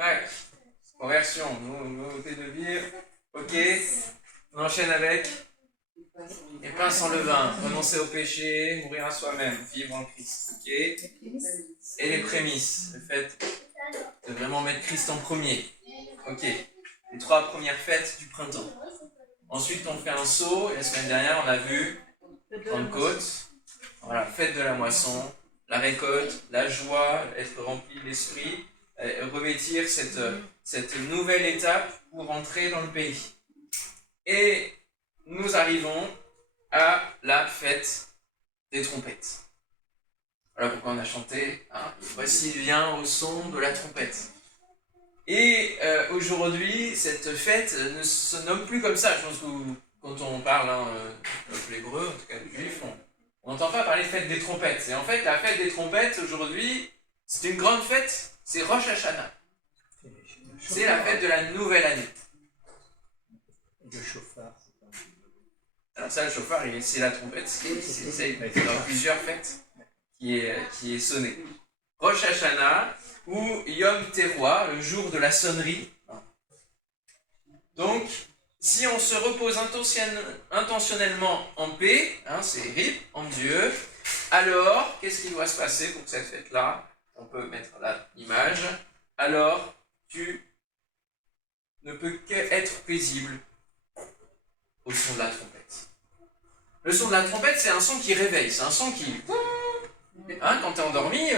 Bac. Conversion. Nouveauté de vie. Ok. On enchaîne avec. Et pain sans levain. Renoncer au péché. Mourir à soi-même. Vivre en Christ. Ok. Et les prémices. Le fait de vraiment mettre Christ en premier. Ok. Les 3 premières fêtes du printemps. Ensuite, on fait un saut. Et la semaine dernière, on a vu Pentecôte. Voilà, fête de la moisson, la récolte, la joie, être rempli de l'esprit, revêtir cette nouvelle étape pour entrer dans le pays. Et nous arrivons à la fête des trompettes. Voilà pourquoi on a chanté hein, « Voici vient au son de la trompette ». Et aujourd'hui, cette fête ne se nomme plus comme ça. Je pense que quand on parle, l'hébreu, en tout cas les juifs, on n'entend pas parler de fête des trompettes. Et en fait, la fête des trompettes, aujourd'hui, c'est une grande fête, c'est Rosh Hashanah. C'est la fête de la nouvelle année. Le chauffard. Alors ça, le chauffard, c'est la trompette, c'est dans plusieurs fêtes qui est sonné. Rosh Hashanah ou Yom Teruah, le jour de la sonnerie. Donc, si on se repose intentionnellement en paix, c'est RIP, en Dieu, alors, qu'est-ce qui doit se passer pour cette fête-là? On peut mettre là l'image. Alors, tu ne peux qu'être paisible au son de la trompette. Le son de la trompette, c'est un son qui réveille, c'est un son qui... quand tu es endormi,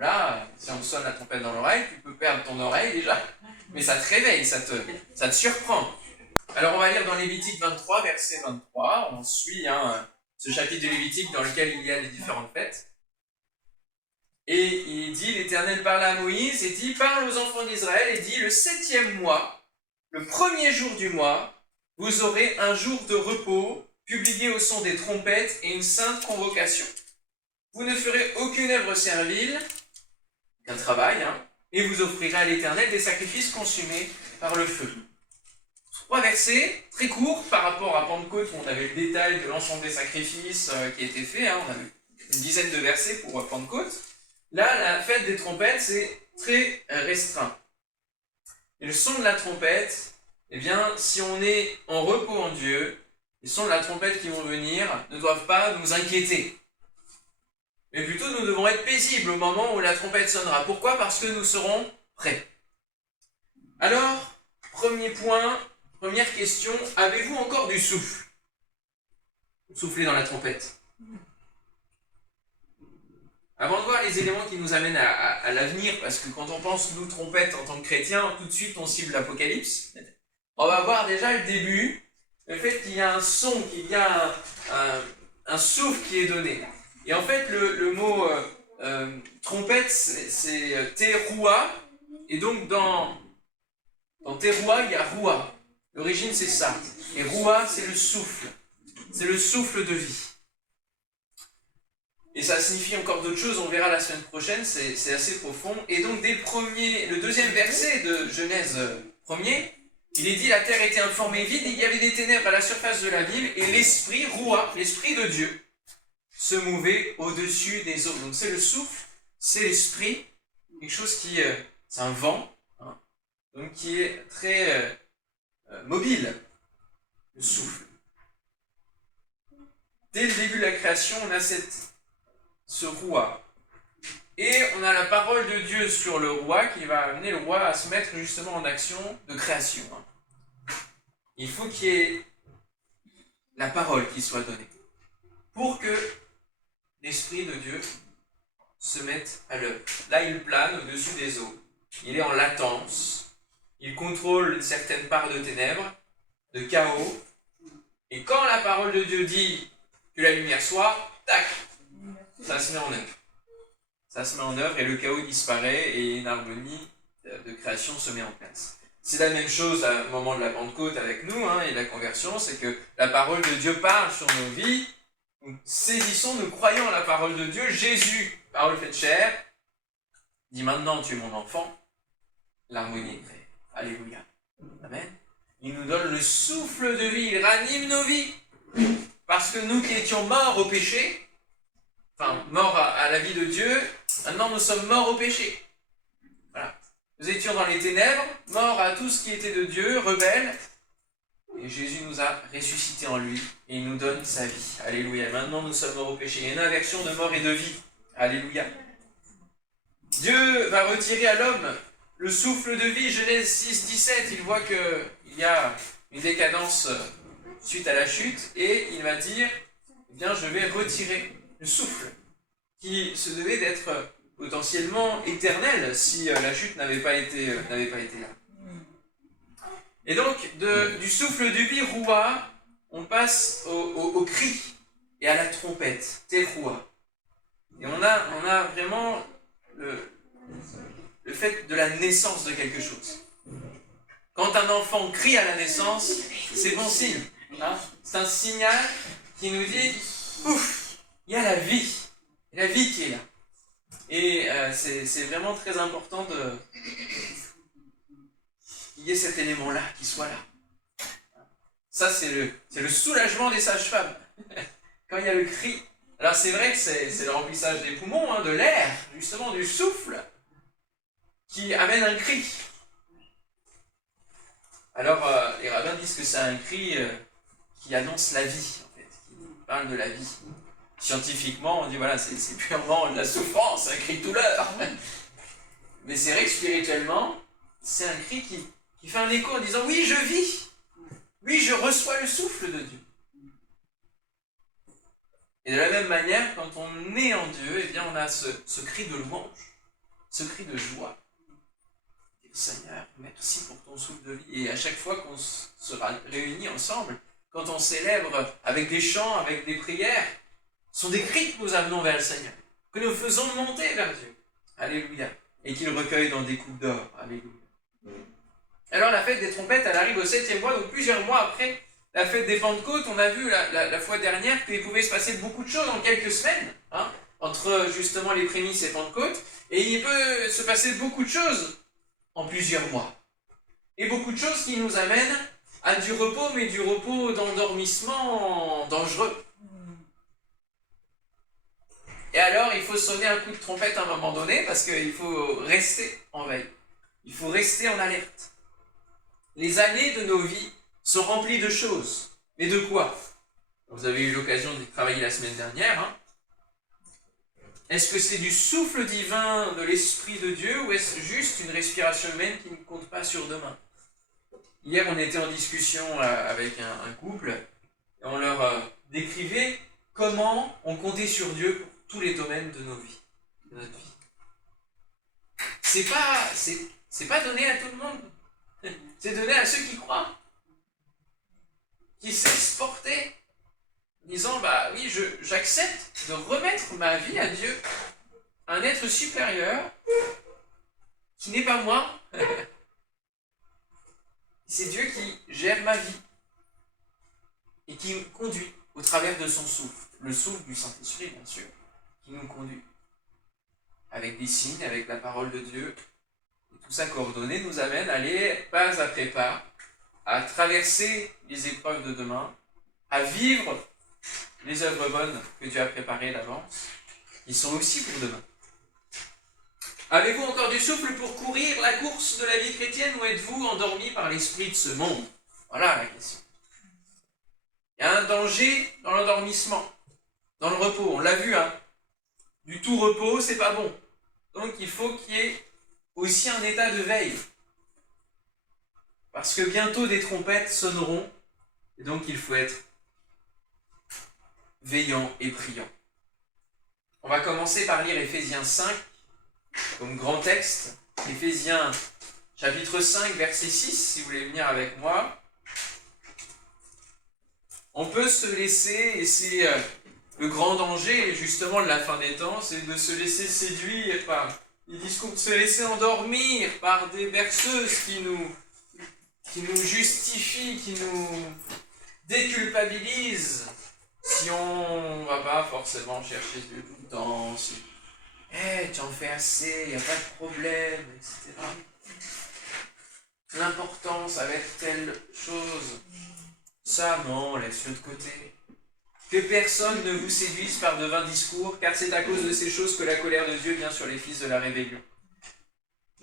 là, si on te sonne la trompette dans l'oreille, tu peux perdre ton oreille déjà, mais ça te réveille, ça te surprend. Alors on va lire dans Lévitique 23, verset 23, on suit ce chapitre de Lévitique dans lequel il y a les différentes fêtes. Et il dit, l'Éternel parle à Moïse et dit, parle aux enfants d'Israël et dit, le 7e mois, le premier jour du mois, vous aurez un jour de repos, publié au son des trompettes et une sainte convocation. Vous ne ferez aucune œuvre servile, qu'un travail, et vous offrirez à l'Éternel des sacrifices consumés par le feu. 3 versets, très courts par rapport à Pentecôte, où on avait le détail de l'ensemble des sacrifices qui étaient faits. On avait une dizaine de versets pour Pentecôte. Là, la fête des trompettes, c'est très restreint. Et le son de la trompette, eh bien, si on est en repos en Dieu, les sons de la trompette qui vont venir ne doivent pas nous inquiéter. Mais plutôt, nous devons être paisibles au moment où la trompette sonnera. Pourquoi? Parce que nous serons prêts. Alors, premier point, première question, avez-vous encore du souffle? Soufflez dans la trompette. Avant de voir les éléments qui nous amènent à l'avenir, parce que quand on pense, nous, trompette en tant que chrétiens, tout de suite on cible l'Apocalypse, on va voir déjà le début, le fait qu'il y a un son, qu'il y a un souffle qui est donné. Et en fait, le mot trompette, c'est teroua, et donc dans teroua, il y a roua. L'origine, c'est ça. Et roua, c'est le souffle. C'est le souffle de vie. Et ça signifie encore d'autres choses, on verra la semaine prochaine, c'est assez profond. Et donc, le deuxième verset de Genèse 1er, il est dit, la terre était informée vide, et il y avait des ténèbres à la surface de la ville, et l'esprit, roua, l'esprit de Dieu, se mouvait au-dessus des eaux. Donc c'est le souffle, c'est l'esprit, quelque chose qui, c'est un vent, donc qui est très mobile, le souffle. Dès le début de la création, on a ce roi. Et on a la parole de Dieu sur le roi qui va amener le roi à se mettre justement en action de création. Il faut qu'il y ait la parole qui soit donnée pour que l'Esprit de Dieu se mette à l'œuvre. Là, il plane au-dessus des eaux. Il est en latence. Il contrôle une certaine part de ténèbres, de chaos. Et quand la parole de Dieu dit que la lumière soit, tac, ça se met en œuvre. Ça se met en œuvre et le chaos disparaît et une harmonie de création se met en place. C'est la même chose au moment de la Pentecôte avec nous et la conversion, c'est que la parole de Dieu parle sur nos vies. Nous saisissons, nous croyons à la parole de Dieu. Jésus, parole faite chair, dit maintenant tu es mon enfant, l'harmonie est créée. Alléluia. Amen. Il nous donne le souffle de vie, il ranime nos vies. Parce que nous qui étions morts au péché, morts à la vie de Dieu, maintenant nous sommes morts au péché. Voilà. Nous étions dans les ténèbres, morts à tout ce qui était de Dieu, rebelles, et Jésus nous a ressuscités en lui, et il nous donne sa vie. Alléluia. Maintenant, nous sommes morts au péché. Il y a une inversion de mort et de vie. Alléluia. Dieu va retirer à l'homme le souffle de vie. Genèse 6, 17, il voit qu'il y a une décadence suite à la chute, et il va dire, eh bien, je vais retirer le souffle, qui se devait d'être potentiellement éternel si la chute n'avait pas été là. Et donc, du souffle du vie, roua, on passe au cri et à la trompette, teroua. Et on a vraiment le fait de la naissance de quelque chose. Quand un enfant crie à la naissance, c'est bon signe. Hein? C'est un signal qui nous dit, ouf, il y a la vie qui est là. Et c'est vraiment très important qu'il y ait cet élément-là, qui soit là. Ça, c'est le soulagement des sages-femmes. Quand il y a le cri. Alors c'est vrai que c'est le remplissage des poumons, hein, de l'air, justement du souffle, qui amène un cri. Alors les rabbins disent que c'est un cri qui annonce la vie, en fait, qui parle de la vie. Scientifiquement, on dit voilà, c'est purement de la souffrance, un cri de douleur. Mais c'est vrai que spirituellement, c'est un cri qui fait un écho en disant oui, je vis, oui, je reçois le souffle de Dieu. Et de la même manière, quand on est en Dieu, eh bien, on a ce cri de louange, ce cri de joie. Et Seigneur, merci pour ton souffle de vie. Et à chaque fois qu'on sera réunis ensemble, quand on célèbre avec des chants, avec des prières, ce sont des cris que nous amenons vers le Seigneur, que nous faisons monter vers Dieu. Alléluia. Et qu'il recueille dans des coupes d'or. Alléluia. Alors la fête des trompettes, elle arrive au 7e mois, donc plusieurs mois après la fête des Pentecôtes. On a vu la fois dernière qu'il pouvait se passer beaucoup de choses en quelques semaines, hein, entre justement les prémices et Pentecôte. Et il peut se passer beaucoup de choses en plusieurs mois. Et beaucoup de choses qui nous amènent à du repos, mais du repos d'endormissement dangereux. Et alors, il faut sonner un coup de trompette à un moment donné, parce qu'il faut rester en veille. Il faut rester en alerte. Les années de nos vies sont remplies de choses. Mais de quoi? Vous avez eu l'occasion de travailler la semaine dernière. Hein? Est-ce que c'est du souffle divin de l'Esprit de Dieu, ou est-ce juste une respiration humaine qui ne compte pas sur demain? Hier, on était en discussion avec un couple, et on leur décrivait comment on comptait sur Dieu pour tous les domaines de nos vies, de notre vie. C'est pas donné à tout le monde. C'est donné à ceux qui croient, qui cessent porter, en disant bah oui, j'accepte de remettre ma vie à Dieu, un être supérieur qui n'est pas moi. C'est Dieu qui gère ma vie et qui me conduit au travers de son souffle, le souffle du Saint-Esprit bien sûr, qui nous conduit avec des signes, avec la parole de Dieu. Et tout ça coordonné nous amène à aller pas après pas, à traverser les épreuves de demain, à vivre les œuvres bonnes que Dieu a préparées d'avance, qui sont aussi pour demain. Avez-vous encore du souffle pour courir la course de la vie chrétienne, ou êtes-vous endormi par l'esprit de ce monde? Voilà la question. Il y a un danger dans l'endormissement, dans le repos, on l'a vu, hein. Du tout repos, c'est pas bon. Donc il faut qu'il y ait aussi un état de veille. Parce que bientôt des trompettes sonneront, et donc il faut être veillant et priant. On va commencer par lire Éphésiens 5, comme grand texte. Éphésiens chapitre 5, verset 6, si vous voulez venir avec moi. On peut se laisser, et c'est le grand danger justement de la fin des temps, c'est de se laisser séduire par des discours, de se laisser endormir par des berceuses qui nous justifient, qui nous déculpabilisent, si on ne va pas forcément chercher Dieu tout le temps, si tu en fais assez, il n'y a pas de problème, etc. L'important, ça va être telle chose. Ça, non, laisse-le de côté. Que personne ne vous séduise par de vains discours, car c'est à cause de ces choses que la colère de Dieu vient sur les fils de la rébellion.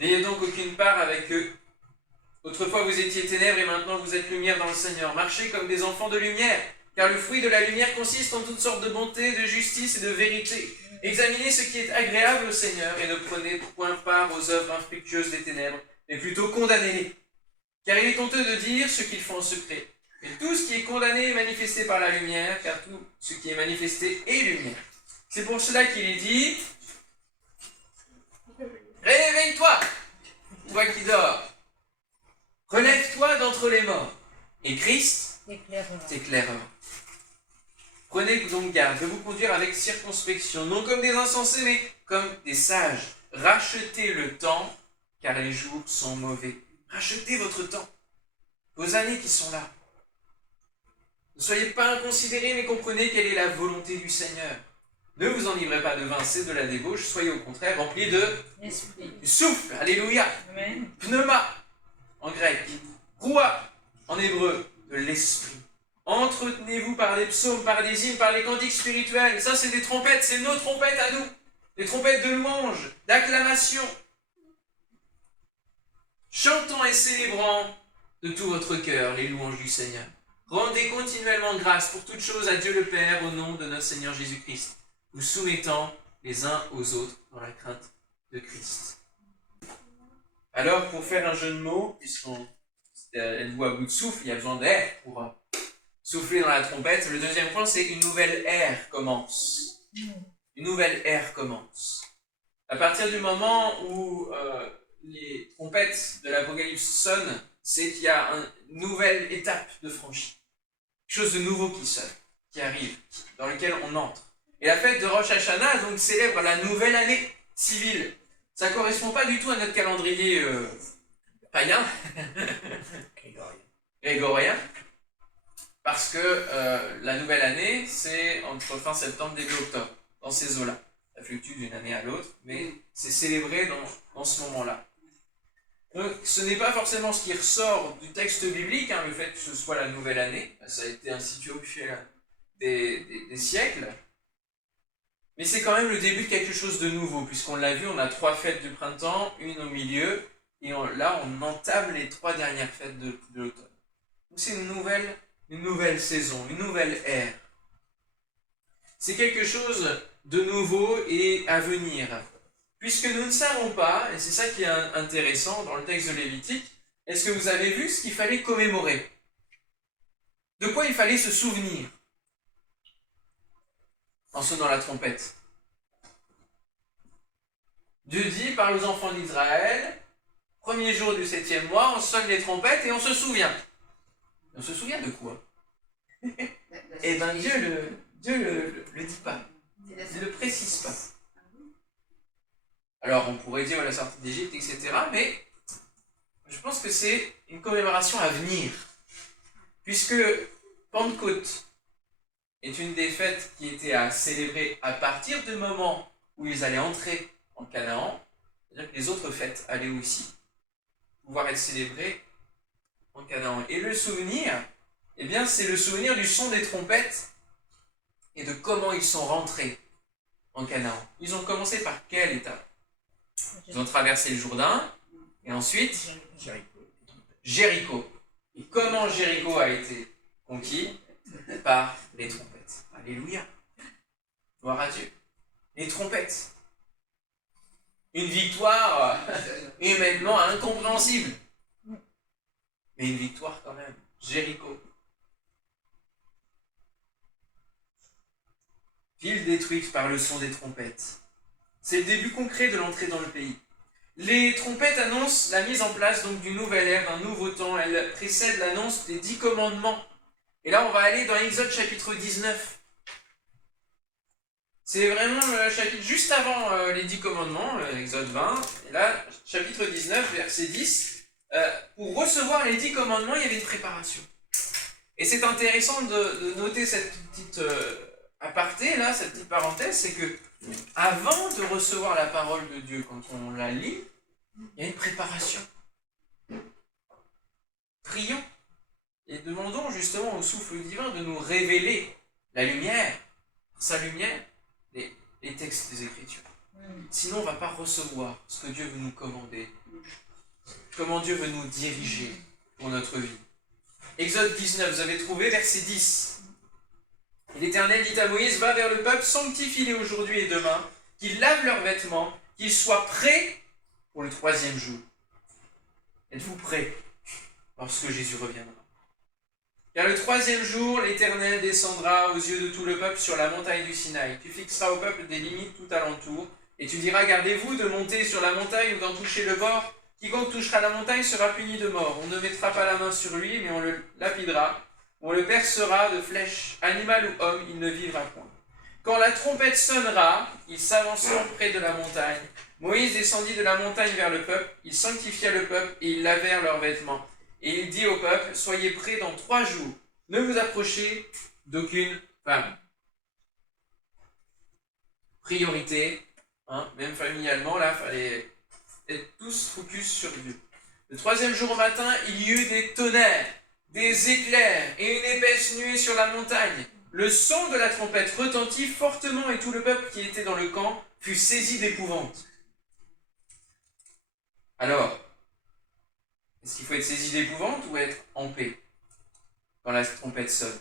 N'ayez donc aucune part avec eux. Autrefois vous étiez ténèbres et maintenant vous êtes lumière dans le Seigneur. Marchez comme des enfants de lumière, car le fruit de la lumière consiste en toutes sortes de bonté, de justice et de vérité. Examinez ce qui est agréable au Seigneur et ne prenez point part aux œuvres infructueuses des ténèbres, mais plutôt condamnez-les. Car il est honteux de dire ce qu'ils font en secret. Et tout ce qui est condamné est manifesté par la lumière, car tout ce qui est manifesté est lumière. C'est pour cela qu'il est dit, réveille-toi, toi qui dors. Relève-toi d'entre les morts, et Christ t'éclairera. Prenez donc garde de vous conduire avec circonspection, non comme des insensés, mais comme des sages. Rachetez le temps, car les jours sont mauvais. Rachetez votre temps, vos années qui sont là. Ne soyez pas inconsidérés, mais comprenez quelle est la volonté du Seigneur. Ne vous enivrez pas de vin, c'est de la débauche, soyez au contraire remplis de souffle. Alléluia. Amen. Pneuma en grec, roua en hébreu, de l'esprit. Entretenez-vous par des psaumes, par des hymnes, par les cantiques spirituels. Ça, c'est des trompettes, c'est nos trompettes à nous. Des trompettes de louange, d'acclamation. Chantant et célébrant de tout votre cœur les louanges du Seigneur. Rendez continuellement grâce pour toutes choses à Dieu le Père au nom de notre Seigneur Jésus-Christ, vous soumettant les uns aux autres dans la crainte de Christ. Alors, pour faire un jeu de mots, puisqu'elle voit à bout de souffle, il y a besoin d'air pour souffler dans la trompette. Le deuxième point, c'est une nouvelle ère commence. Une nouvelle ère commence. À partir du moment où les trompettes de l'Apocalypse sonnent, c'est qu'il y a une nouvelle étape de franchie. Quelque chose de nouveau qui sonne, qui arrive, dans lequel on entre. Et la fête de Rosh Hashanah donc célèbre la nouvelle année civile. Ça ne correspond pas du tout à notre calendrier païen, grégorien, parce que la nouvelle année, c'est entre fin septembre et début octobre, dans ces eaux-là. Ça fluctue d'une année à l'autre, mais c'est célébré dans ce moment-là. Donc, ce n'est pas forcément ce qui ressort du texte biblique, le fait que ce soit la nouvelle année. Ça a été institué au fil des siècles. Mais c'est quand même le début de quelque chose de nouveau, puisqu'on l'a vu, on a 3 fêtes du printemps, une au milieu, et là, on entame les 3 dernières fêtes de l'automne. Donc c'est une nouvelle saison, une nouvelle ère. C'est quelque chose de nouveau et à venir. Puisque nous ne savons pas, et c'est ça qui est intéressant dans le texte de Lévitique, est-ce que vous avez vu ce qu'il fallait commémorer? De quoi il fallait se souvenir en sonnant la trompette? Dieu dit, parle aux enfants d'Israël, premier jour du 7e mois, on sonne les trompettes et on se souvient. On se souvient de quoi? Eh bien, Dieu le dit pas. Il ne le précise pas. Alors, on pourrait dire la sortie d'Égypte, etc., mais je pense que c'est une commémoration à venir. Puisque Pentecôte est une des fêtes qui était à célébrer à partir du moment où ils allaient entrer en Canaan, c'est-à-dire que les autres fêtes allaient aussi pouvoir être célébrées en Canaan. Et le souvenir, eh bien, c'est le souvenir du son des trompettes et de comment ils sont rentrés en Canaan. Ils ont commencé par quelle étape? Ils ont traversé le Jourdain, et ensuite Jéricho. Et comment Jéricho a été conquis? Par les trompettes. Alléluia. Gloire à Dieu. Les trompettes. Une victoire humainement incompréhensible. Mais une victoire quand même. Jéricho. Ville détruite par le son des trompettes. C'est le début concret de l'entrée dans le pays. Les trompettes annoncent la mise en place donc d'une nouvelle ère, d'un nouveau temps. Elles précèdent l'annonce des 10 commandements. Et là, on va aller dans Exode chapitre 19. C'est vraiment le chapitre juste avant les 10 commandements, Exode 20. Et là, chapitre 19, verset 10. Pour recevoir les 10 commandements, il y avait une préparation. Et c'est intéressant de noter cette petite aparté, là, cette petite parenthèse, c'est que avant de recevoir la parole de Dieu, quand on la lit, il y a une préparation. Prions et demandons justement au souffle divin de nous révéler la lumière, sa lumière, les textes des Écritures. Sinon, on ne va pas recevoir ce que Dieu veut nous commander comment Dieu veut nous diriger pour notre vie. Exode 19, vous avez trouvé, verset 10. L'Éternel dit à Moïse, va vers le peuple, sanctifie-les aujourd'hui et demain, qu'ils lavent leurs vêtements, qu'ils soient prêts pour le 3e jour. Êtes-vous prêts lorsque Jésus reviendra? Car le 3e jour, l'Éternel descendra aux yeux de tout le peuple sur la montagne du Sinaï. Tu fixeras au peuple des limites tout alentour, et tu diras, gardez-vous de monter sur la montagne ou d'en toucher le bord. Quiconque touchera la montagne sera puni de mort. On ne mettra pas la main sur lui, mais on le lapidera. On le percera de flèches. Animal ou homme, il ne vivra point. Quand la trompette sonnera, ils s'avanceront près de la montagne. Moïse descendit de la montagne vers le peuple. Il sanctifia le peuple et ils lavèrent leurs vêtements. Et il dit au peuple, soyez prêts dans 3 jours. Ne vous approchez d'aucune femme. Priorité, même familialement, là, il fallait être tous focus sur Dieu. Le 3e jour au matin, il y eut des tonnerres, des éclairs et une épaisse nuée sur la montagne. Le son de la trompette retentit fortement et tout le peuple qui était dans le camp fut saisi d'épouvante. Alors, est-ce qu'il faut être saisi d'épouvante ou être en paix quand la trompette sonne?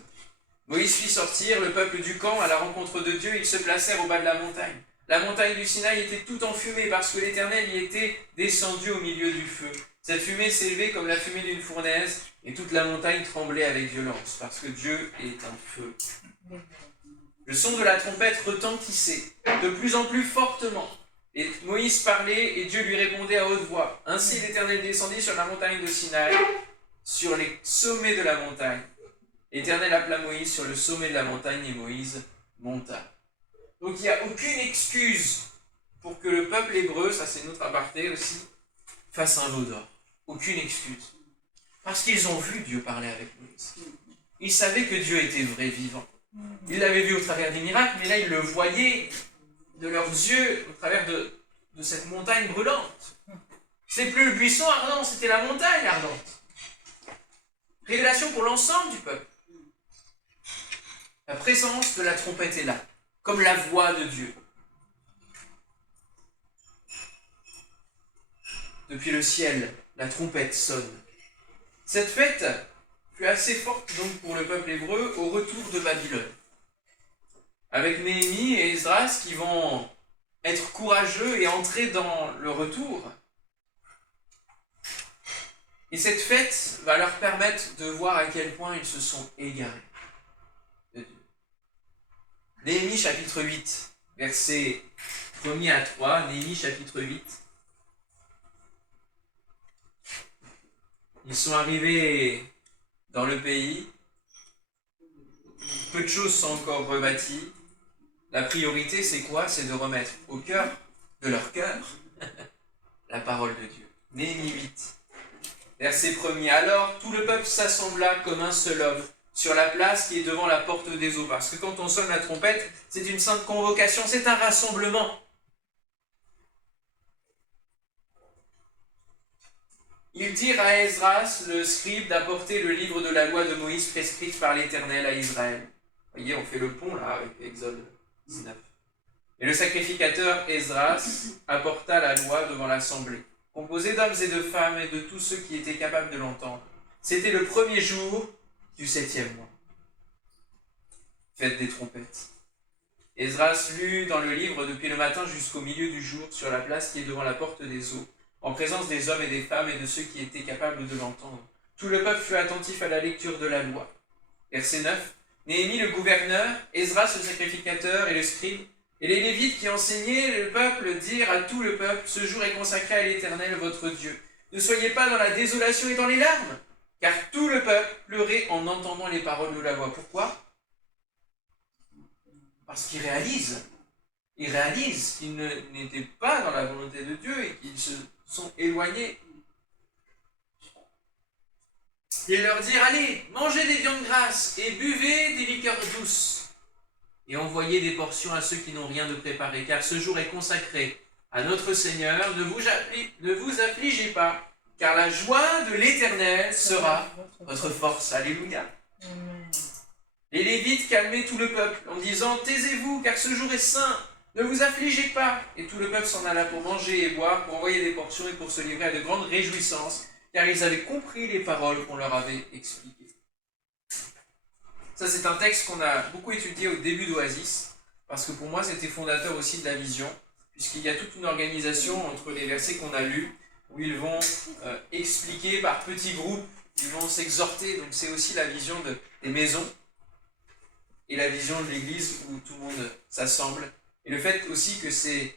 Moïse fit sortir le peuple du camp à la rencontre de Dieu. Ils se placèrent au bas de la montagne. La montagne du Sinaï était toute enfumée parce que l'Éternel y était descendu au milieu du feu. Cette fumée s'élevait comme la fumée d'une fournaise et toute la montagne tremblait avec violence parce que Dieu est un feu. Le son de la trompette retentissait de plus en plus fortement. Et Moïse parlait et Dieu lui répondait à haute voix. Ainsi l'Éternel descendit sur la montagne de Sinaï, sur les sommets de la montagne. L'Éternel appela Moïse sur le sommet de la montagne et Moïse monta. Donc il n'y a aucune excuse pour que le peuple hébreu, ça c'est notre aparté aussi, fasse un veau d'or. Aucune excuse. Parce qu'ils ont vu Dieu parler avec Moïse. Ils savaient que Dieu était vrai, vivant. Ils l'avaient vu au travers des miracles, mais là ils le voyaient de leurs yeux au travers de cette montagne brûlante. C'est plus le buisson ardent, c'était la montagne ardente. Révélation pour l'ensemble du peuple. La présence de la trompette est là, comme la voix de Dieu. Depuis le ciel, la trompette sonne. Cette fête fut assez forte donc pour le peuple hébreu au retour de Babylone. Avec Néhémie et Esdras qui vont être courageux et entrer dans le retour. Et cette fête va leur permettre de voir à quel point ils se sont égarés de Dieu. Néhémie chapitre 8, versets 1er à 3, Néhémie chapitre 8. Ils sont arrivés dans le pays, peu de choses sont encore rebâties. La priorité, c'est quoi? C'est de remettre au cœur de leur cœur la parole de Dieu. Néhémie 8, verset 1er. Alors, tout le peuple s'assembla comme un seul homme sur la place qui est devant la porte des eaux. Parce que quand on sonne la trompette, c'est une sainte convocation, c'est un rassemblement. Ils dirent à Esdras, le scribe, d'apporter le livre de la loi de Moïse prescrite par l'Éternel à Israël. Vous voyez, on fait le pont là avec Exode 19. Et le sacrificateur Esdras apporta la loi devant l'assemblée, composée d'hommes et de femmes et de tous ceux qui étaient capables de l'entendre. C'était le 1er jour du 7e mois. Fête des trompettes. Esdras lut dans le livre depuis le matin jusqu'au milieu du jour sur la place qui est devant la porte des eaux, en présence des hommes et des femmes et de ceux qui étaient capables de l'entendre. Tout le peuple fut attentif à la lecture de la loi. Verset 9. Néhémie le gouverneur, Esdras le sacrificateur et le scribe, et les Lévites qui enseignaient le peuple dirent à tout le peuple, ce jour est consacré à l'Éternel votre Dieu. Ne soyez pas dans la désolation et dans les larmes, car tout le peuple pleurait en entendant les paroles de la loi. Pourquoi? Parce qu'ils réalisent qu'ils n'étaient pas dans la volonté de Dieu et qu'ils se sont éloignés. Ils leur dirent, allez, mangez des viandes grasses et buvez des liqueurs douces. Et envoyez des portions à ceux qui n'ont rien de préparé, car ce jour est consacré à notre Seigneur. Ne vous affligez pas, car la joie de l'Éternel sera votre force. Alléluia. Les Lévites calmaient tout le peuple en disant, taisez-vous, car ce jour est saint. Ne vous affligez pas. Et tout le peuple s'en alla pour manger et boire, pour envoyer des portions et pour se livrer à de grandes réjouissances, car ils avaient compris les paroles qu'on leur avait expliquées. Ça, c'est un texte qu'on a beaucoup étudié au début d'Oasis, parce que pour moi, c'était fondateur aussi de la vision, puisqu'il y a toute une organisation entre les versets qu'on a lus, où ils vont expliquer par petits groupes, ils vont s'exhorter. Donc c'est aussi la vision des maisons, et la vision de l'église où tout le monde s'assemble. Et le fait aussi que c'est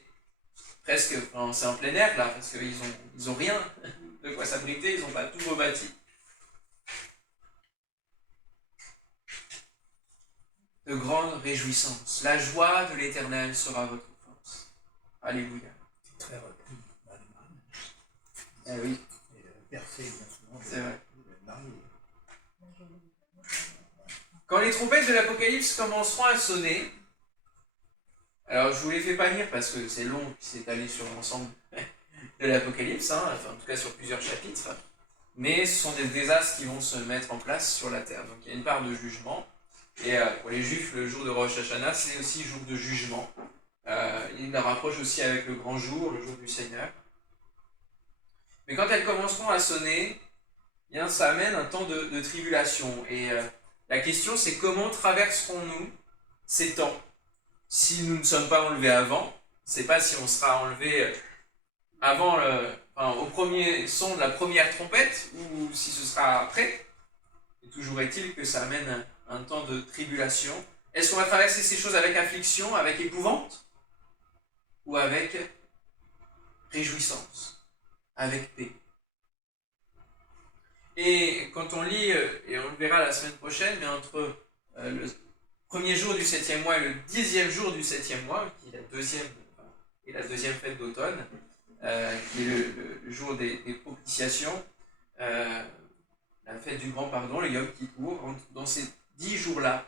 presque, enfin, c'est en plein air là, parce qu'ils ont rien de quoi s'abriter, ils n'ont pas tout rebâti. De grandes réjouissances. La joie de l'Éternel sera votre force. Alléluia. C'est très repris en Allemagne. Eh oui. Et le verset bien souvent. C'est vrai. Marié. Quand les trompettes de l'Apocalypse commenceront à sonner, alors je ne vous les fais pas lire parce que c'est long, puis c'est allé sur l'ensemble de l'Apocalypse, enfin en tout cas sur plusieurs chapitres, mais ce sont des désastres qui vont se mettre en place sur la terre. Donc il y a une part de jugement, et pour les Juifs, le jour de Rosh Hashanah, c'est aussi jour de jugement. Il la rapproche aussi avec le grand jour, le jour du Seigneur. Mais quand elles commenceront à sonner, eh bien, ça amène un temps de tribulation. Et la question, c'est comment traverserons-nous ces temps si nous ne sommes pas enlevés avant? Je ne sais pas si on sera enlevé avant au premier son de la première trompette ou si ce sera après. Et toujours est-il que ça amène un temps de tribulation. Est-ce qu'on va traverser ces choses avec affliction, avec épouvante, ou avec réjouissance, avec paix? Et quand on lit, et on le verra la semaine prochaine, mais entre le premier jour du 7e mois et le 10e jour du 7e mois, qui est la deuxième fête d'automne, qui est le jour des propitiations, la fête du grand pardon, le Yom Kippour, dans ces 10 jours-là,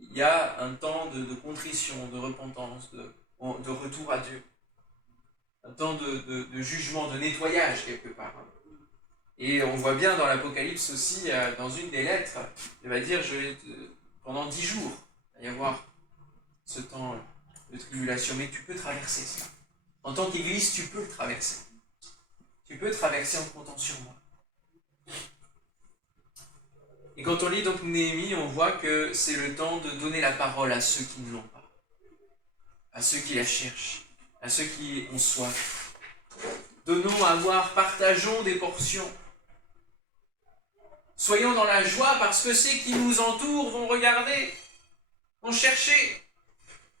il y a un temps de contrition, de repentance, de retour à Dieu. Un temps de jugement, de nettoyage quelque part. Et on voit bien dans l'Apocalypse aussi, dans une des lettres, il va dire, pendant 10 jours, il va y avoir ce temps de tribulation, mais tu peux traverser ça. En tant qu'Église, tu peux le traverser. Tu peux traverser en comptant sur moi. Et quand on lit donc Néhémie, on voit que c'est le temps de donner la parole à ceux qui ne l'ont pas, à ceux qui la cherchent, à ceux qui ont soif. Donnons à boire, partageons des portions. Soyons dans la joie parce que ceux qui nous entourent vont regarder, vont chercher,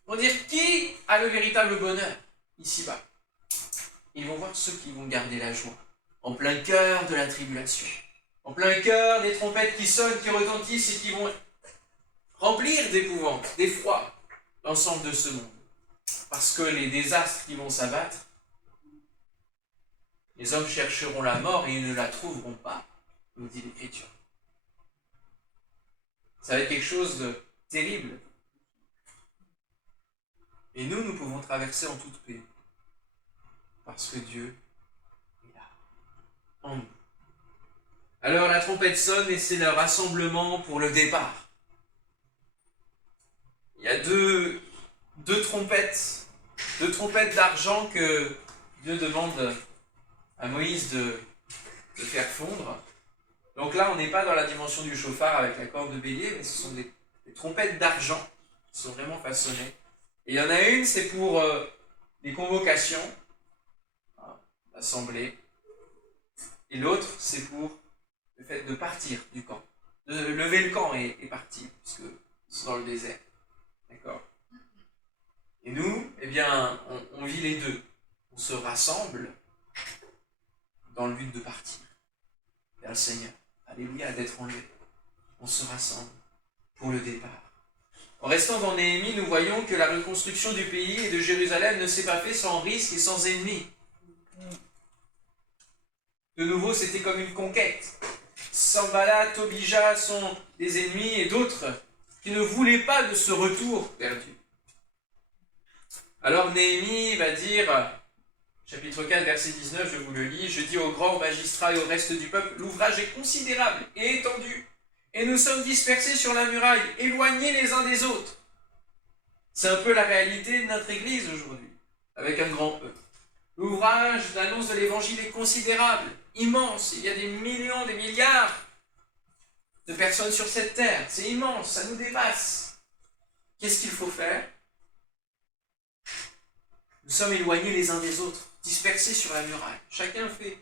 vont dire qui a le véritable bonheur ici-bas. Ils vont voir ceux qui vont garder la joie, en plein cœur de la tribulation, en plein cœur des trompettes qui sonnent, qui retentissent et qui vont remplir d'épouvante, d'effroi l'ensemble de ce monde. Parce que les désastres qui vont s'abattre, les hommes chercheront la mort et ils ne la trouveront pas, nous dit l'Écriture. Ça va être quelque chose de terrible. Et nous pouvons traverser en toute paix. Parce que Dieu est là, en nous. Alors la trompette sonne et c'est le rassemblement pour le départ. Il y a deux trompettes d'argent que Dieu demande à Moïse de faire fondre. Donc là, on n'est pas dans la dimension du chauffard avec la corde de bélier, mais ce sont des trompettes d'argent qui sont vraiment façonnées. Et il y en a une, c'est pour les convocations, l'assemblée. Et l'autre, c'est pour le fait de partir du camp, de lever le camp et partir, puisque ils sont dans le désert. D'accord? Et nous, eh bien, on vit les deux. On se rassemble dans le but de partir vers le Seigneur. Alléluia, d'être enlevé. On se rassemble pour le départ. En restant dans Néhémie, nous voyons que la reconstruction du pays et de Jérusalem ne s'est pas faite sans risque et sans ennemis. De nouveau, c'était comme une conquête. Sanballat, Tobija sont des ennemis et d'autres qui ne voulaient pas de ce retour vers Dieu. Alors Néhémie va dire, chapitre 4, verset 19, je vous le lis, « Je dis aux grands magistrats et au reste du peuple, l'ouvrage est considérable et étendu, et nous sommes dispersés sur la muraille, éloignés les uns des autres. C'est un peu la réalité de notre Église aujourd'hui, avec un grand E. L'ouvrage d'annonce de l'Évangile est considérable, immense. Il y a des millions, des milliards de personnes sur cette terre. C'est immense, ça nous dépasse. Qu'est-ce qu'il faut faire? Nous sommes éloignés les uns des autres, dispersés sur la muraille. Chacun fait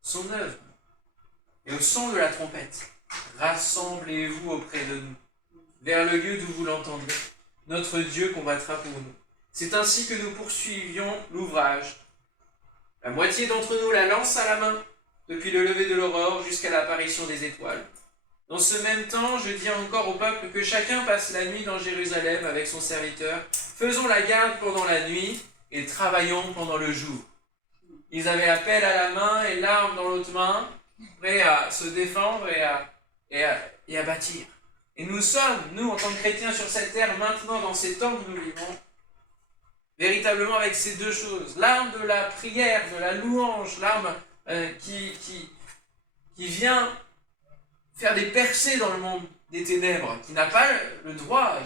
son œuvre. Et au son de la trompette, rassemblez-vous auprès de nous, vers le lieu d'où vous l'entendrez. Notre Dieu combattra pour nous. C'est ainsi que nous poursuivions l'ouvrage. La moitié d'entre nous la lance à la main, depuis le lever de l'aurore jusqu'à l'apparition des étoiles. Dans ce même temps, je dis encore au peuple que chacun passe la nuit dans Jérusalem avec son serviteur. Faisons la garde pendant la nuit et travaillons pendant le jour. Ils avaient la pelle à la main et l'arme dans l'autre main, prêts à se défendre et à bâtir. Et nous sommes, nous, en tant que chrétiens sur cette terre, maintenant dans ces temps que nous vivons, véritablement avec ces deux choses. L'arme de la prière, de la louange, l'arme qui vient faire des percées dans le monde des ténèbres, qui n'a pas le droit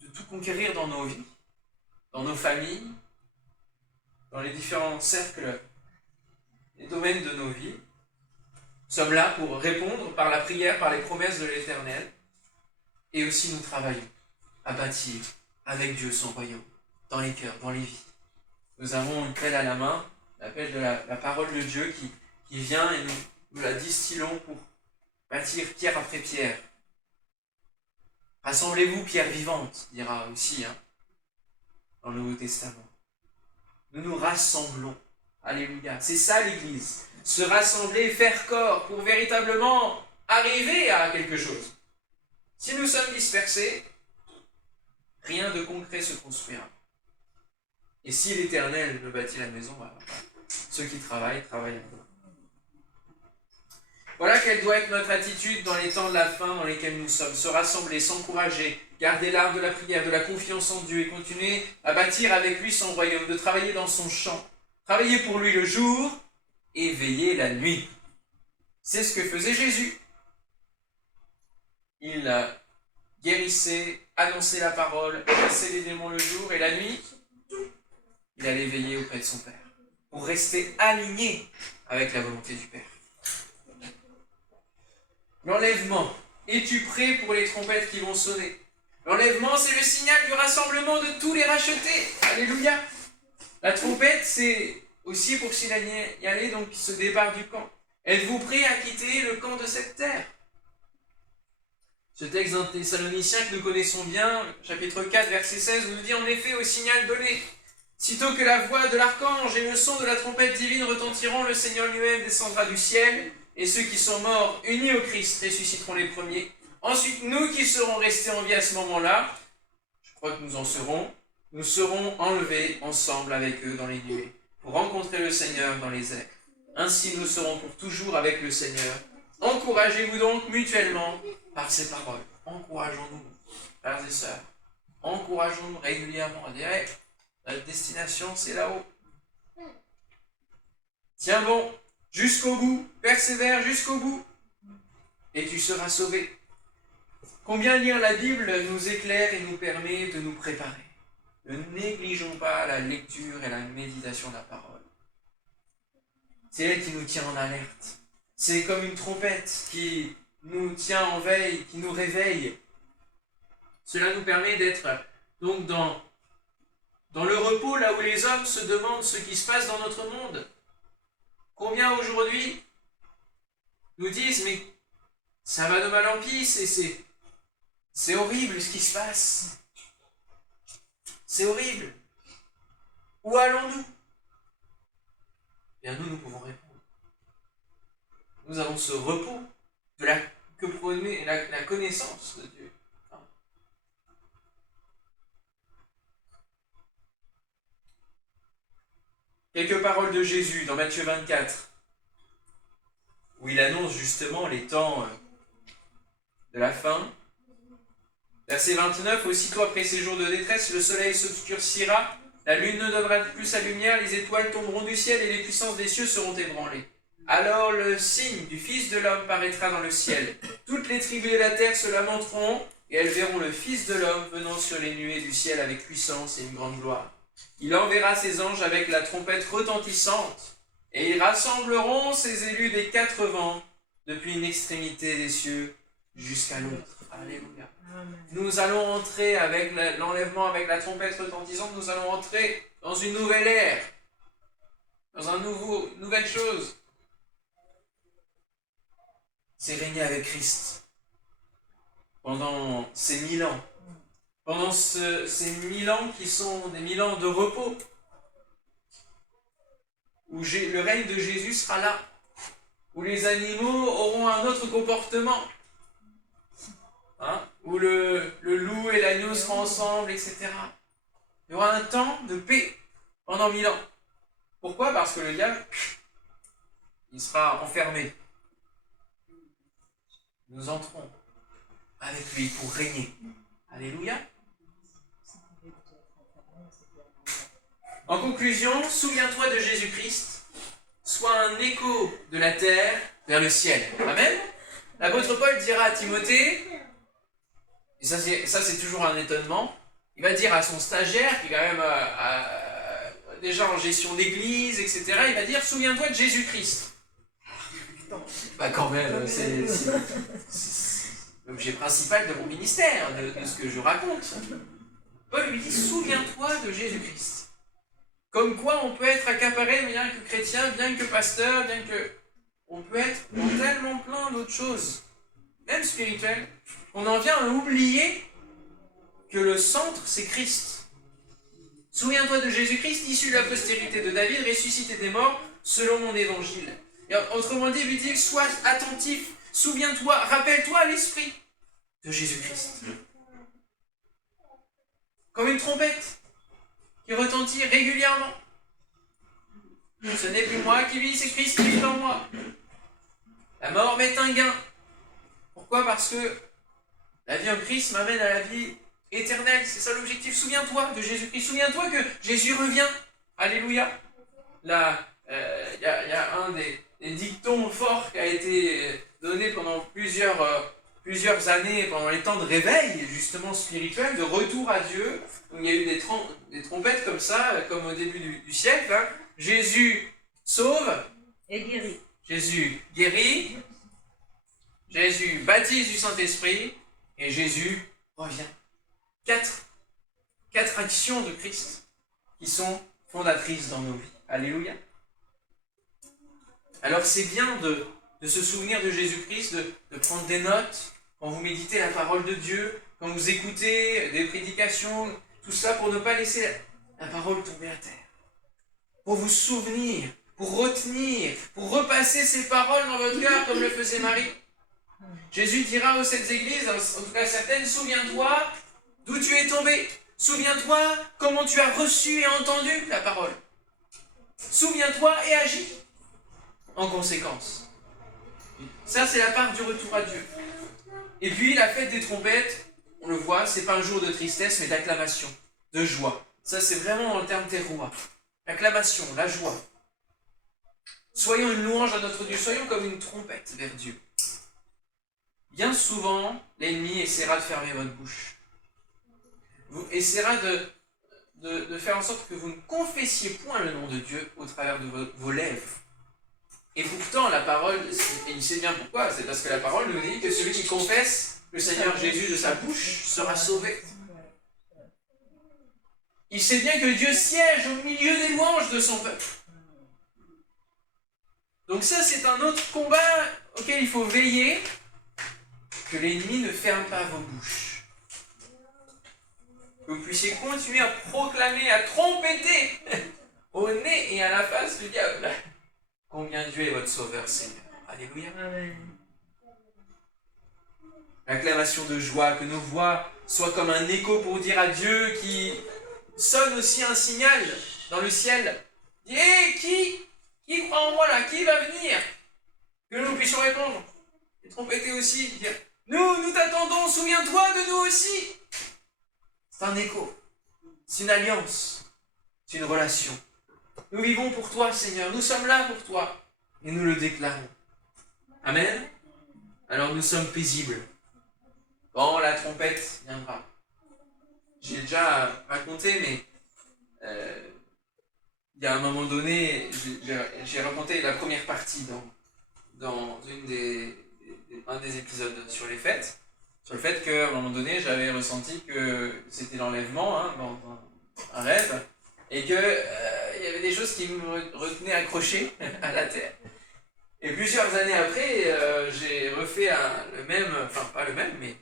de tout conquérir dans nos vies, dans nos familles, dans les différents cercles et domaines de nos vies. Nous sommes là pour répondre par la prière, par les promesses de l'Éternel, et aussi nous travaillons à bâtir avec Dieu son royaume, dans les cœurs, dans les vies. Nous avons une pelle à la main, la pelle de la parole de Dieu qui vient et nous la distillons pour bâtir pierre après pierre. Rassemblez-vous, pierre vivante, dira aussi dans le Nouveau Testament. Nous nous rassemblons. Alléluia. C'est ça l'Église. Se rassembler, faire corps pour véritablement arriver à quelque chose. Si nous sommes dispersés, rien de concret se construira. Et si l'Éternel ne bâtit la maison, ceux qui travaillent à nous. Voilà quelle doit être notre attitude dans les temps de la fin dans lesquels nous sommes. Se rassembler, s'encourager, garder l'art de la prière, de la confiance en Dieu et continuer à bâtir avec lui son royaume, de travailler dans son champ. Travailler pour lui le jour et veiller la nuit. C'est ce que faisait Jésus. Il guérissait, annonçait la parole, chassait les démons le jour et la nuit, il allait veiller auprès de son Père pour rester aligné avec la volonté du Père. L'enlèvement. Es-tu prêt pour les trompettes qui vont sonner? L'enlèvement, c'est le signal du rassemblement de tous les rachetés. Alléluia. La trompette, c'est aussi pour signaler donc ce départ du camp. Êtes-vous prêts à quitter le camp de cette terre? Ce texte d'un Thessaloniciens que nous connaissons bien, chapitre 4, verset 16, nous dit en effet au signal donné, sitôt que la voix de l'archange et le son de la trompette divine retentiront, le Seigneur lui-même descendra du ciel, et ceux qui sont morts unis au Christ ressusciteront les premiers. Ensuite, nous qui serons restés en vie à ce moment-là, je crois que nous serons enlevés ensemble avec eux dans les nuées, pour rencontrer le Seigneur dans les airs. Ainsi, nous serons pour toujours avec le Seigneur. Encouragez-vous donc mutuellement par ces paroles. Encourageons-nous, frères et sœurs. Encourageons-nous régulièrement à dire, notre destination, c'est là-haut. Tiens bon, jusqu'au bout, persévère jusqu'au bout, et tu seras sauvé. Combien lire la Bible nous éclaire et nous permet de nous préparer. Ne négligeons pas la lecture et la méditation de la parole. C'est elle qui nous tient en alerte. C'est comme une trompette qui nous tient en veille, qui nous réveille. Cela nous permet d'être donc dans le repos, là où les hommes se demandent ce qui se passe dans notre monde. Combien aujourd'hui nous disent, mais ça va de mal en pis, c'est horrible ce qui se passe. C'est horrible. Où allons-nous? Bien nous pouvons répondre. Nous avons ce repos que promet la connaissance de Dieu. Quelques paroles de Jésus dans Matthieu 24, où il annonce justement les temps de la fin. Verset 29, aussitôt après ces jours de détresse, le soleil s'obscurcira, la lune ne donnera plus sa lumière, les étoiles tomberont du ciel et les puissances des cieux seront ébranlées. Alors le signe du Fils de l'homme paraîtra dans le ciel. Toutes les tribus de la terre se lamenteront et elles verront le Fils de l'homme venant sur les nuées du ciel avec puissance et une grande gloire. Il enverra ses anges avec la trompette retentissante, et ils rassembleront ses élus des 4 vents, depuis une extrémité des cieux jusqu'à l'autre. Alléluia. Nous allons entrer avec l'enlèvement, avec la trompette retentissante, nous allons entrer dans une nouvelle ère, dans une nouvelle chose. C'est régner avec Christ pendant ces 1000 ans. Pendant ces 1000 ans qui sont des 1000 ans de repos, où le règne de Jésus sera là, où les animaux auront un autre comportement, où le loup et l'agneau seront ensemble, etc. Il y aura un temps de paix pendant 1000 ans. Pourquoi? Parce que le diable, il sera enfermé. Nous entrons avec lui pour régner. Alléluia. En conclusion, souviens-toi de Jésus-Christ, sois un écho de la terre vers le ciel. Amen. L'apôtre Paul dira à Timothée, et ça c'est toujours un étonnement, il va dire à son stagiaire, qui est quand même déjà en gestion d'église, etc., il va dire, souviens-toi de Jésus-Christ. Bah quand même, c'est l'objet principal de mon ministère, de ce que je raconte. Paul lui dit, souviens-toi de Jésus-Christ. Comme quoi on peut être accaparé, bien que chrétien, bien que pasteur, bien que... On peut être dans tellement plein d'autres choses, même spirituelles, on en vient à oublier que le centre, c'est Christ. Souviens-toi de Jésus-Christ, issu de la postérité de David, ressuscité des morts, selon mon évangile. Et autrement dit, il lui dit, sois attentif, souviens-toi, rappelle-toi à l'esprit de Jésus-Christ. Comme une trompette qui retentit régulièrement. Ce n'est plus moi qui vis, c'est Christ qui vit en moi. La mort m'est un gain. Pourquoi? Parce que la vie en Christ m'amène à la vie éternelle. C'est ça l'objectif. Souviens-toi de Jésus-Christ. Souviens-toi que Jésus revient. Alléluia. Là, il y a un des dictons forts qui a été donné pendant plusieurs années, pendant les temps de réveil, justement spirituel, de retour à Dieu. Il y a eu des trompettes comme ça, comme au début du siècle. Jésus sauve. Et guérit. Jésus guérit. Jésus baptise du Saint-Esprit. Et Jésus revient. Quatre actions de Christ qui sont fondatrices dans nos vies. Alléluia. Alors c'est bien de se souvenir de Jésus-Christ, de prendre des notes quand vous méditez la parole de Dieu, quand vous écoutez des prédications, tout ça pour ne pas laisser la parole tomber à terre. Pour vous souvenir, pour retenir, pour repasser ces paroles dans votre cœur comme le faisait Marie. Jésus dira aux 7 églises, en tout cas certaines, souviens-toi d'où tu es tombé. Souviens-toi comment tu as reçu et entendu la parole. Souviens-toi et agis en conséquence. Ça, c'est la part du retour à Dieu. Et puis, la fête des trompettes, on le voit, c'est pas un jour de tristesse, mais d'acclamation, de joie. Ça, c'est vraiment dans le terme terroir. L'acclamation, la joie. Soyons une louange à notre Dieu, soyons comme une trompette vers Dieu. Bien souvent, l'ennemi essaiera de fermer votre bouche. Vous essaiera de faire en sorte que vous ne confessiez point le nom de Dieu au travers de vos lèvres. Et pourtant, la parole, et il sait bien pourquoi, c'est parce que la parole nous dit que celui qui confesse le Seigneur Jésus de sa bouche sera sauvé. Il sait bien que Dieu siège au milieu des louanges de son peuple. Donc ça, c'est un autre combat auquel il faut veiller, que l'ennemi ne ferme pas vos bouches. Que vous puissiez continuer à proclamer, à trompeter au nez et à la face du diable combien Dieu est votre sauveur, Seigneur. Alléluia. Amen. L'acclamation de joie, que nos voix soient comme un écho pour dire à Dieu, qui sonne aussi un signal dans le ciel. Dis, qui croit en moi là? Qui va venir? Que nous puissions répondre. Et trompeter aussi, dire, nous t'attendons, souviens-toi de nous aussi. C'est un écho, c'est une alliance, c'est une relation. Nous vivons pour toi, Seigneur, nous sommes là pour toi, et nous le déclarons. Amen. Alors nous sommes paisibles. quand la trompette viendra. J'ai déjà raconté, mais il y a un moment donné, j'ai raconté la première partie dans un des épisodes sur les fêtes, sur le fait qu'à un moment donné, j'avais ressenti que c'était l'enlèvement, hein, dans un rêve, et que il y avait des choses qui me retenaient accroché à la terre. Et plusieurs années après, j'ai refait le même, enfin pas le même, mais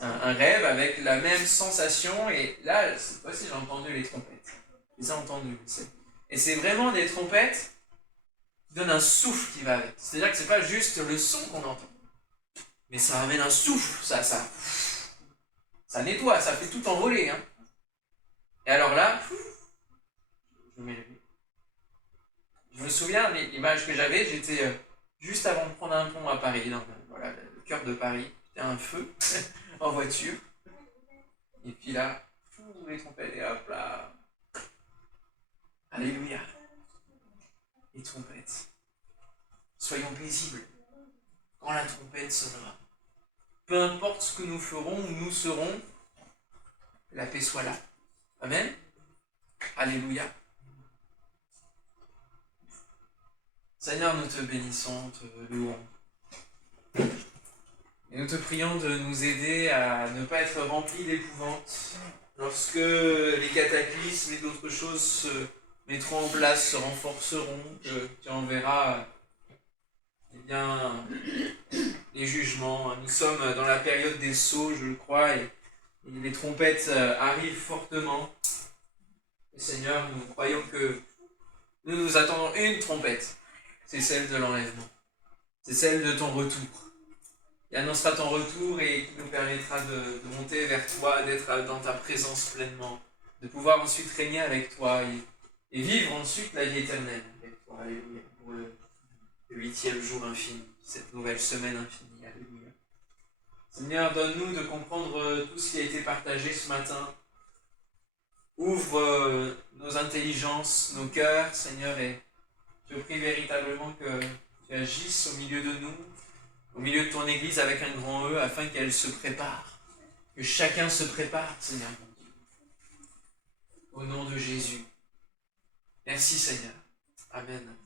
un rêve avec la même sensation, et là, cette fois-ci, j'ai entendu les trompettes. Je les ai entendues. Et c'est vraiment des trompettes qui donnent un souffle qui va avec. C'est-à-dire que c'est pas juste le son qu'on entend, mais ça amène un souffle, ça nettoie, ça fait tout envoler. Hein. Et alors là, je me souviens, l'image que j'avais, j'étais juste avant de prendre un pont à Paris, dans le cœur de Paris, il y a un feu en voiture. Et puis là, les trompettes, et hop là. Alléluia. Les trompettes. Soyons paisibles quand la trompette sonnera. Peu importe ce que nous ferons ou nous serons, la paix soit là. Amen. Alléluia. Seigneur, nous te bénissons, te louons. Et nous te prions de nous aider à ne pas être remplis d'épouvante lorsque les cataclysmes et d'autres choses se mettront en place, se renforceront, que tu enverras les jugements. Nous sommes dans la période des sceaux, je le crois, et les trompettes arrivent fortement. Et Seigneur, nous croyons que nous attendons une trompette, c'est celle de l'enlèvement, c'est celle de ton retour. Il annoncera ton retour et qui nous permettra de monter vers toi, d'être dans ta présence pleinement, de pouvoir ensuite régner avec toi et vivre ensuite la vie éternelle avec toi. Alléluia. Pour le 8e jour infini, cette nouvelle semaine infinie. Alléluia. Seigneur, donne-nous de comprendre tout ce qui a été partagé ce matin. Ouvre nos intelligences, nos cœurs, Seigneur, et je prie véritablement que tu agisses au milieu de nous, au milieu de ton Église avec un grand E, afin qu'elle se prépare, que chacun se prépare, Seigneur mon Dieu. Au nom de Jésus. Merci Seigneur. Amen.